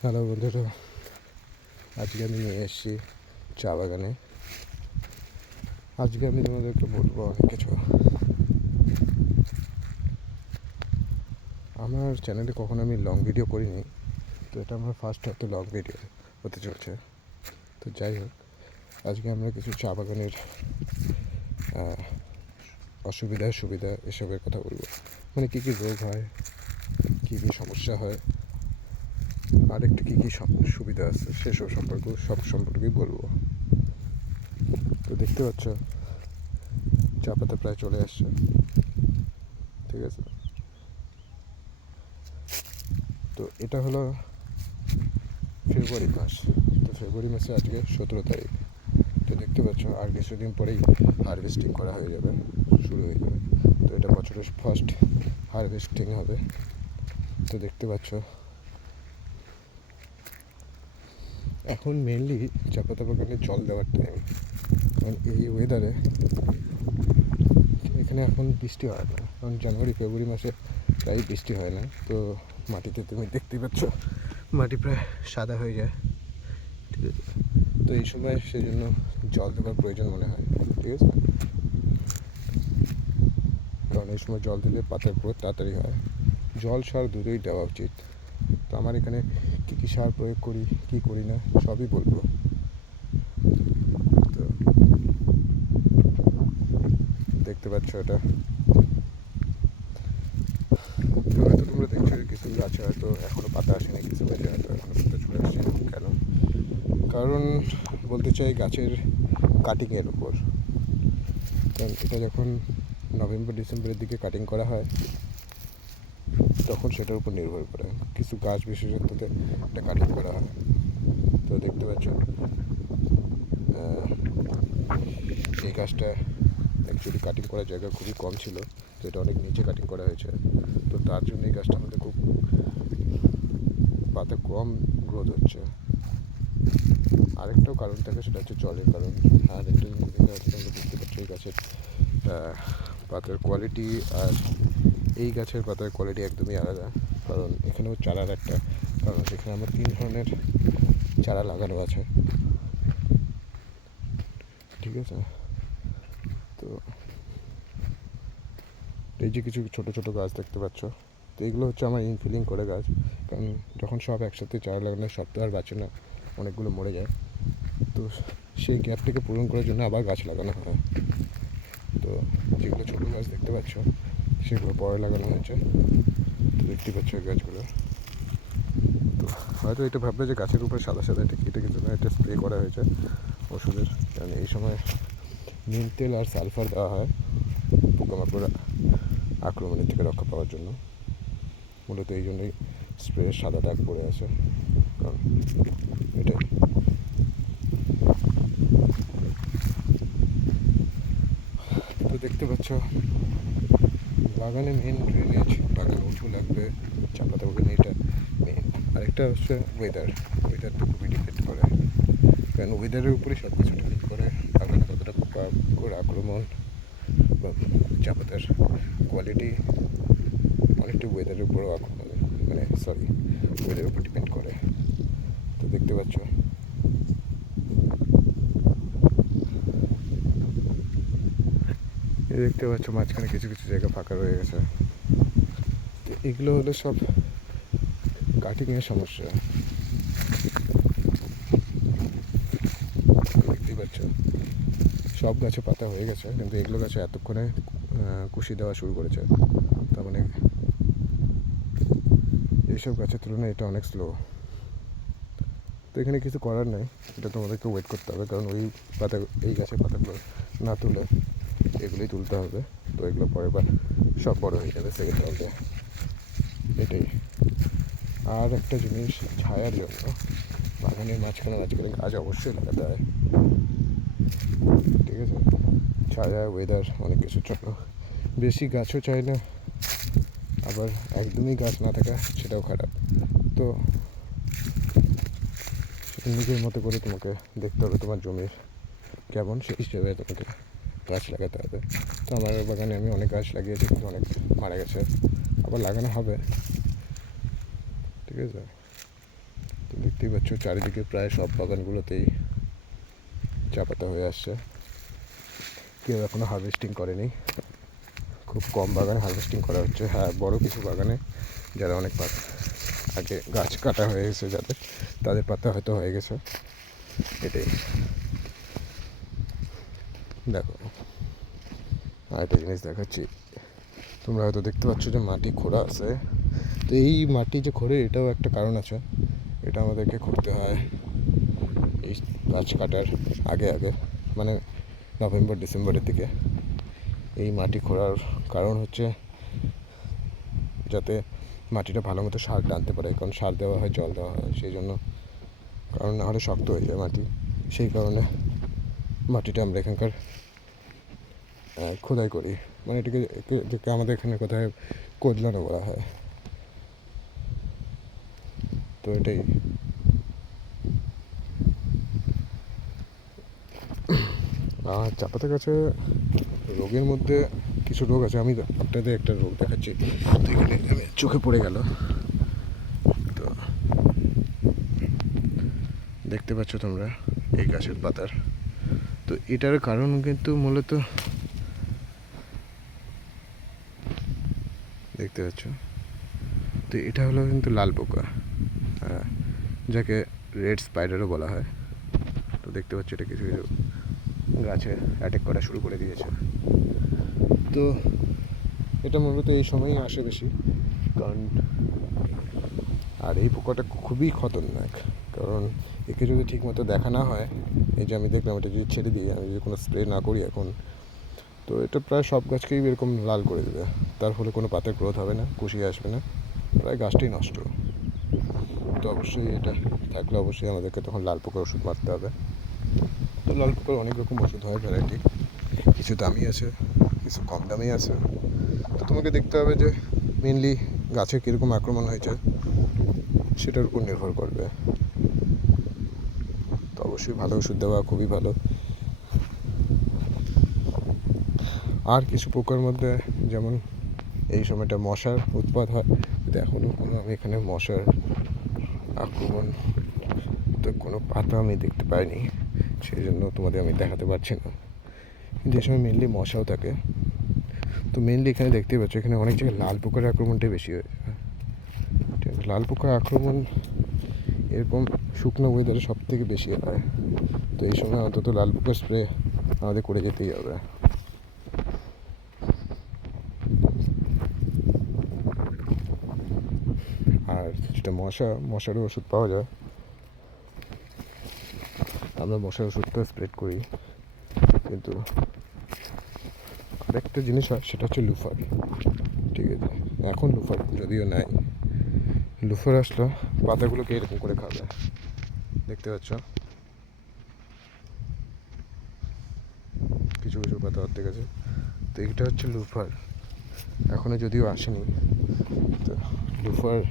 Hello বন্ধুরা, আজকে আমি নিয়ে এসেছি চা বাগানে। আজকে আমি তোমাদেরকে বলব অনেক কিছু। আমার চ্যানেলে কখনো আমি লং ভিডিও করিনি, তো এটা আমার ফার্স্ট হয়তো লং ভিডিও হতে চলছে। তো যাই হোক, আজকে আমরা কিছু চা বাগানের অসুবিধা সুবিধা এসবের কথা বলব। মানে কী কী রোগ হয়, কী কী সমস্যা হয় আর একটু কী কী সুবিধা আছে? সেসব সম্পর্কে, সব সম্পর্কেই বলব। তো দেখতে পাচ্ছ, চা পাতা প্রায় চলে আসছে। ঠিক আছে? তো এটা হলো ফেব্রুয়ারি মাস। তো ফেব্রুয়ারি মাসে আজকে সতেরো তারিখ। তো দেখতে পাচ্ছ, আর কিছুদিন পরেই হারভেস্টিং করা হয়ে যাবে, শুরু হয়ে যাবে। তো এটা বছরের ফার্স্ট হারভেস্টিং হবে। তো দেখতে পাচ্ছ এখন মেনলি চা পাতা বাগানে জল দেওয়ার টাইম কারণ এই ওয়েদারে এখানে এখন বৃষ্টি হয় না। কারণ জানুয়ারি, ফেব্রুয়ারি মাসে প্রায় বৃষ্টি হয় না। তো মাটিতে তুমি দেখতেই পাচ্ছ, মাটি প্রায় সাদা হয়ে যায়। ঠিক আছে? তো এই সময় সেজন্য জল দেওয়ার প্রয়োজন মনে হয়। ঠিক আছে? কারণ এই সময় জল দিলে পাতার গ্রোথ তাড়াতাড়ি হয়। জল সার দুটোই দেওয়া উচিত। তো আমার এখানে কী কী সার প্রয়োগ করি, কী করি না, সবই বলব। তো দেখতে পাচ্ছ এটা। হয়তো তোমরা দেখছ কিছু গাছে হয়তো এখনও পাতা আসেনি, কিছু গাছে হয়তো এখনও পাতা চলে আসছে কেন? কারণ বলতে চাই গাছের কাটিংয়ের উপর। কারণ এটা যখন নভেম্বর, ডিসেম্বরের দিকে কাটিং করা হয় তখন সেটার উপর নির্ভর করে। কিছু গাছ বিশেষত্বতে এটা কাটিং করা হয়। তো দেখতে পাচ্ছ এই গাছটা অ্যাকচুয়ালি কাটিং করার জায়গা খুবই কম ছিল, তো এটা অনেক নিচে কাটিং করা হয়েছে। তো তার জন্য এই গাছটার মধ্যে খুব পাতা কম গ্রোথ হচ্ছে। আরেকটাও কারণ থাকে, সেটা হচ্ছে জলের কারণ। আর একটা জিনিস দেখে হচ্ছে তোমরা বুঝতে পারছ এই গাছের পাতার কোয়ালিটি আর এই গাছের পাতার কোয়ালিটি একদমই আলাদা। কারণ এখানেও চারার একটা কারণ এখানে আমার তিন ধরনের চারা লাগানো আছে। ঠিক আছে? তো এই যে কিছু ছোট ছোট গাছ দেখতে পাচ্ছ। তো এগুলো হচ্ছে আমার ইনফিলিং করে গাছ। কারণ যখন সব একসাথে চারা লাগানো সব তো আর বাঁচে না, অনেকগুলো মরে যায়। তো সেই গ্যাপটাকে পূরণ করার জন্য আবার গাছ লাগানো হয়। তো যেগুলো ছোটো গাছ দেখতে পাচ্ছ সেগুলো পরে লাগানো হয়েছে। তো দেখতে পাচ্ছ এই গাছগুলো। তো হয়তো এটা ভাববে যে গাছের উপরে সাদা সাদা এটা কেটে কিছু না, এটা স্প্রে করা হয়েছে ওষুধের। কারণ এই সময় নিম তেল আর সালফার দেওয়া হয় পোকামাকড় আক্রমণের থেকে রক্ষা পাওয়ার জন্য। মূলত এই জন্যই স্প্রে সাদা দাগ পড়ে আছে। কারণ এটাই তো দেখতে পাচ্ছ বাগানে মেন ড্রেনেজ বাগান উঁচু লাগবে, চাপাতা বাগানে এটা মেন আরেকটা হচ্ছে ওয়েদার ওয়েদার তো খুবই ডিপেন্ড করে। কারণ ওয়েদারের উপরে সব কিছু ডিপেন্ড করে। বাগানে কতটা পোকা পোকার আক্রমণ বা চাপাতার কোয়ালিটি অনেকটা ওয়েদারের উপরও আক্রমণ মানে সরি ওয়েদারের উপর ডিপেন্ড করে। তো দেখতে পাচ্ছ এই দেখতে পাচ্ছ, মাঝখানে কিছু কিছু জায়গা ফাঁকা রয়ে গেছে। এগুলো হলো সব কাটিংয়ের সমস্যা। দেখতেই সব গাছে পাতা হয়ে গেছে, কিন্তু এগুলো গাছে এতক্ষণে কুশি দেওয়া শুরু করেছে। তার মানে এইসব গাছের তুলনায় এটা অনেক স্লো তো এখানে কিছু করার নেই, এটা তোমাদেরকে ওয়েট করতে হবে, কারণ ওই পাতা, এই গাছের পাতাগুলো না তুলে এগুলোই তুলতে হবে। তো এগুলো পরের বার সব বড় হয়ে যাবে সেকেন্ড টাইমে এটাই। আর একটা জিনিস, ছায়ার জন্য। বাগানের মাঝখানে মাঝখানে গাছ অবশ্যই লাগাতে হয়। ঠিক আছে? ছায়া ওয়েদার অনেক কিছুর জন্য। বেশি গাছও চাই না। আবার একদমই গাছ না থাকা, সেটাও খারাপ। তো নিজের মতো করে তোমাকে দেখতে হবে, তোমার জমির। কেমন সেই হিসেবে তোমাকে গাছ লাগাতে হবে। তো আমার বাগানে আমি অনেক গাছ লাগিয়েছি, কিন্তু অনেক মারা গেছে। আবার লাগানো হবে। ঠিক আছে? তো দেখতেই পাচ্ছ, চারিদিকে প্রায় সব বাগানগুলোতেই চা পাতা হয়ে আসছে। কেউ এখনও হারভেস্টিং করেনি। খুব কম বাগানে হারভেস্টিং করা হচ্ছে। হ্যাঁ বড় কিছু বাগানে যারা অনেক পাতা আগে গাছ কাটা হয়ে গেছে যাদের, তাদের পাতা হয়তো হয়ে গেছে। এটাই। দেখো। আর একটা জিনিস দেখাচ্ছি। তোমরা হয়তো দেখতে পাচ্ছ যে মাটি খোঁড়া আছে। তো এই মাটি যে খোঁড়ে, এটাও একটা কারণ আছে। এটা আমাদেরকে খুঁড়তে হয় এই গাছ কাটার আগে আগে মানে নভেম্বর, ডিসেম্বরের দিকে। এই মাটি খোঁড়ার কারণ হচ্ছে যাতে মাটিটা ভালো মতো সার টানতে পারে, কারণ সার দেওয়া হয়, জল দেওয়া হয়, সেই জন্য। কারণ না হলে শক্ত হয়ে যায় মাটি। সেই কারণে মাটিটা আমরা এখানকার খোদাই করি। মানে এটাকে যেটা আমাদের এখানে কোথায় কোদলানো বলা হয়। তো এটাই। আর চাপাতা গাছে রোগের মধ্যে কিছু রোগ আছে। আমি আপনাদের একটা রোগ দেখাচ্ছি। এখানে আমি চোখে পড়ে গেল। তো দেখতে পাচ্ছ তোমরা এই গাছের পাতার। তো এটার কারণ কিন্তু মূলত দেখতে পাচ্ছ। তো এটা হলো কিন্তু লাল পোকা হ্যাঁ, যাকে রেড স্পাইডারও বলা হয়। তো দেখতে পাচ্ছ এটা কিছু কিছু গাছে অ্যাটাক করা শুরু করে দিয়েছে। তো এটা মূলত এই সময়ই আসে বেশি কারণ আর এই পোকাটা খুবই খতরনাক কারণ একে যদি ঠিকমতো দেখা না হয় এই যে আমি দেখলাম এটা যদি ছেড়ে দিই আমি যদি কোনো স্প্রে না করি এখন, তো এটা প্রায় সব গাছকেই এরকম লাল করে দেবে। তার ফলে কোনো পাতার গ্রোথ হবে না, কুশি আসবে না, প্রায় গাছটাই নষ্ট। তো অবশ্যই এটা থাকলে অবশ্যই আমাদেরকে তখন লাল পোকার ওষুধ মারতে হবে। তো লাল পোকার অনেক রকম ওষুধ হয় ভ্যারাইটি কিছু দামি আছে, কিছু কম দামি আছে। তো তোমাকে দেখতে হবে যে মেনলি গাছে কীরকম আক্রমণ হয়েছে, সেটার উপর নির্ভর করবে। অবশ্যই ভালো ওষুধ দেওয়া খুবই ভালো। আর কিছু পোকার মধ্যে যেমন এই সময়টা মশার উৎপাদ হয়, কিন্তু এখনও কোনো আমি এখানে মশার আক্রমণ তো কোনো পাতা আমি দেখতে পাইনি, সেই জন্য তোমাদের আমি দেখাতে পারছি না। কিন্তু এই সময় মেনলি মশাও থাকে, তো মেনলি এখানে দেখতেই পাচ্ছ, এখানে অনেক জায়গায় লাল পোকার আক্রমণটাই বেশি হয়েছে লাল পোকার আক্রমণ এরকম শুকনো ওয়েদারে সব থেকে বেশি হয়। তো এই সময় অন্তত লাল পোকার স্প্রে আমাদের করে যেতেই হবে। আর যেটা মশা, মশারও ওষুধ পাওয়া যায়। আমরা মশার ওষুধটা স্প্রেড করি। কিন্তু আরেকটা জিনিস হয়, সেটা হচ্ছে লুফার। ঠিক আছে, এখন লুফার যদিও নাই। লুফার আসলো পাতাগুলোকে এরকম করে খাবে। দেখতে পাচ্ছ? কিছু কিছু পাতা অর্ধেক আছে। তো এইটা হচ্ছে লুফার। এখনও যদিও আসেনি, তো লুফার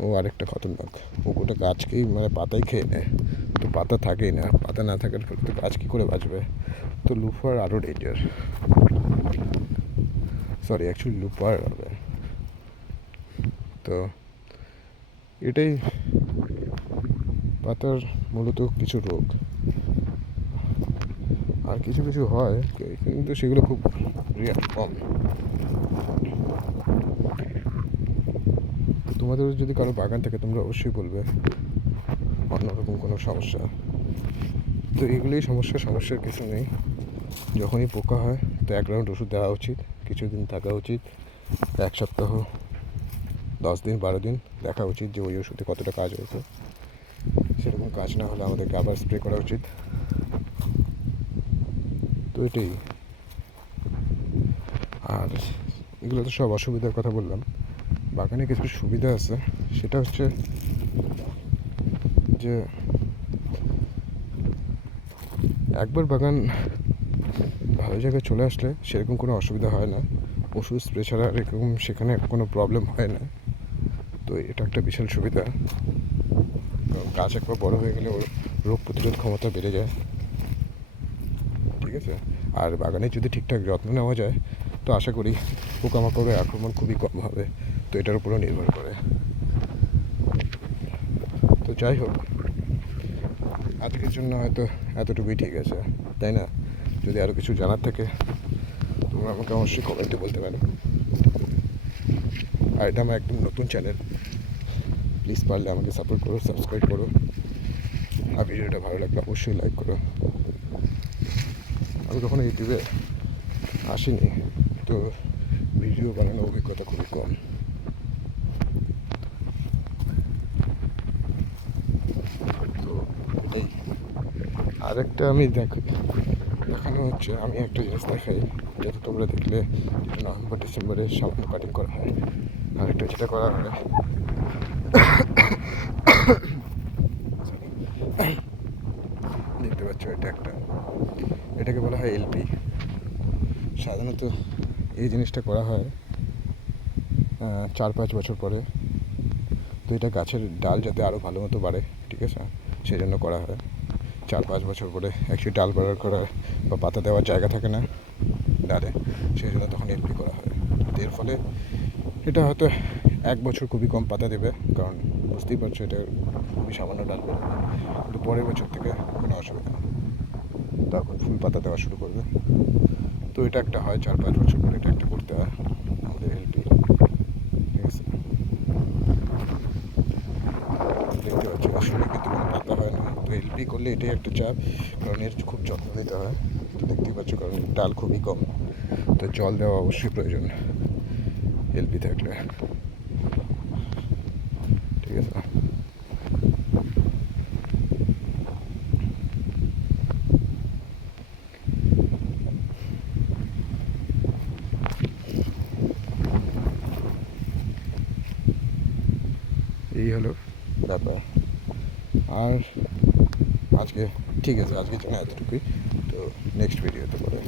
ও আরেকটা খতরনাক। ও গোটা গাছকেই মানে পাতাই খেয়ে নেয়। তো পাতা থাকেই না। পাতা না থাকার ফলে তো গাছ কী করে বাঁচবে? তো লুফার আরও ডেঞ্জার সরি অ্যাকচুয়ালি লুফার হবে। তো এটাই পাতার মূলত কিছু রোগ। আর কিছু কিছু হয়, কিন্তু সেগুলো খুব রিয়ার কম। তোমাদের যদি কারও বাগান থাকে, তোমরা অবশ্যই বলবে অন্যরকম কোনো সমস্যা। তো এগুলোই সমস্যা, সমস্যার কিছু নেই। যখনই পোকা হয়, তো এক রাউন্ড ওষুধ দেওয়া উচিত, কিছুদিন থাকা উচিত, এক সপ্তাহ দশ দিন, বারো দিন দেখা উচিত যে ওই ওষুধে কতটা কাজ হয়েছে। সেরকম কাজ না হলে আমাদেরকে আবার স্প্রে করা উচিত। তো এটাই। আর এগুলো তো সব অসুবিধার কথা বললাম। বাগানে কিছু সুবিধা আছে। সেটা হচ্ছে যে একবার বাগান ভালো জায়গায় চলে আসলে সেরকম কোনো অসুবিধা হয় না। ওষুধ স্প্রে ছাড়া এরকম সেখানে কোনো প্রবলেম হয় না। তো এটা একটা বিশাল সুবিধা। গাছ একবার বড় হয়ে গেলে ওর রোগ প্রতিরোধ ক্ষমতা বেড়ে যায়। ঠিক আছে? আর বাগানে যদি ঠিকঠাক যত্ন নেওয়া যায়, তো আশা করি পোকামাকড়ের আক্রমণ খুবই কম হবে। তো এটার উপরও নির্ভর করে। তো যাই হোক, আজকের জন্য হয়তো এতটুকুই ঠিক আছে, তাই না? যদি আরও কিছু জানার থাকে, তোমরা আমাকে অবশ্যই কমেন্টে বলতে পারো। আর এটা আমার একদম নতুন চ্যানেল। প্লিজ পারলে আমাকে সাপোর্ট করো সাবস্ক্রাইব করো। আর ভিডিওটা ভালো লাগলে অবশ্যই লাইক করো। আমি কখনো ইউটিউবে আসিনি, তো ভিডিও বানানোর অভিজ্ঞতা খুবই কম। তো এই আরেকটা আমি দেখ, দেখানো হচ্ছে, আমি একটা জিনিস দেখাই, যেটা তোমরা দেখলে নভেম্বর, ডিসেম্বরে সামান্য কাটিং করা হয়। আরেকটা যেটা করা হয় দেখতে পাচ্ছ এটা একটা, এটাকে বলা হয় এলপি সাধারণত এই জিনিসটা করা হয় চার পাঁচ বছর পরে। তো এটা গাছের ডাল যাতে আরও ভালো মতো বাড়ে, ঠিক আছে? সেই জন্য করা হয়। চার পাঁচ বছর পরে অ্যাকচুয়ালি ডাল বাড়ার করা বা পাতা দেওয়ার জায়গা থাকে না ডালে সেই জন্য তখন এলপি করা হয়। এর ফলে এটা হয়তো এক বছর খুবই কম পাতা দেবে, কারণ বুঝতেই পারছ এটা খুবই সামান্য ডাল কিন্তু পরের বছর থেকে কোনো অসুবিধা তখন ফুল পাতা দেওয়া শুরু করবে। তো এটা একটা হয়, চার পাঁচ বছর পরে এটা একটা করতে হয়, আমাদের এলপি ঠিক আছে? দেখতে পাচ্ছি, আসলে কিন্তু কোনো পাতা হয় না। তো এলপি করলে এটাই একটা চাপ, কারণ এর খুব যত্ন নিতে হয়। তো দেখতেই পাচ্ছ, কারণ ডাল খুবই কম। তো জল দেওয়া অবশ্যই প্রয়োজন এলপি থাকলে। ঠিক আছে এই হলো ব্যাপার আর আজকে ঠিক আছে আজকের জন্য এতটুকুই। তো নেক্সট ভিডিওতে পরে।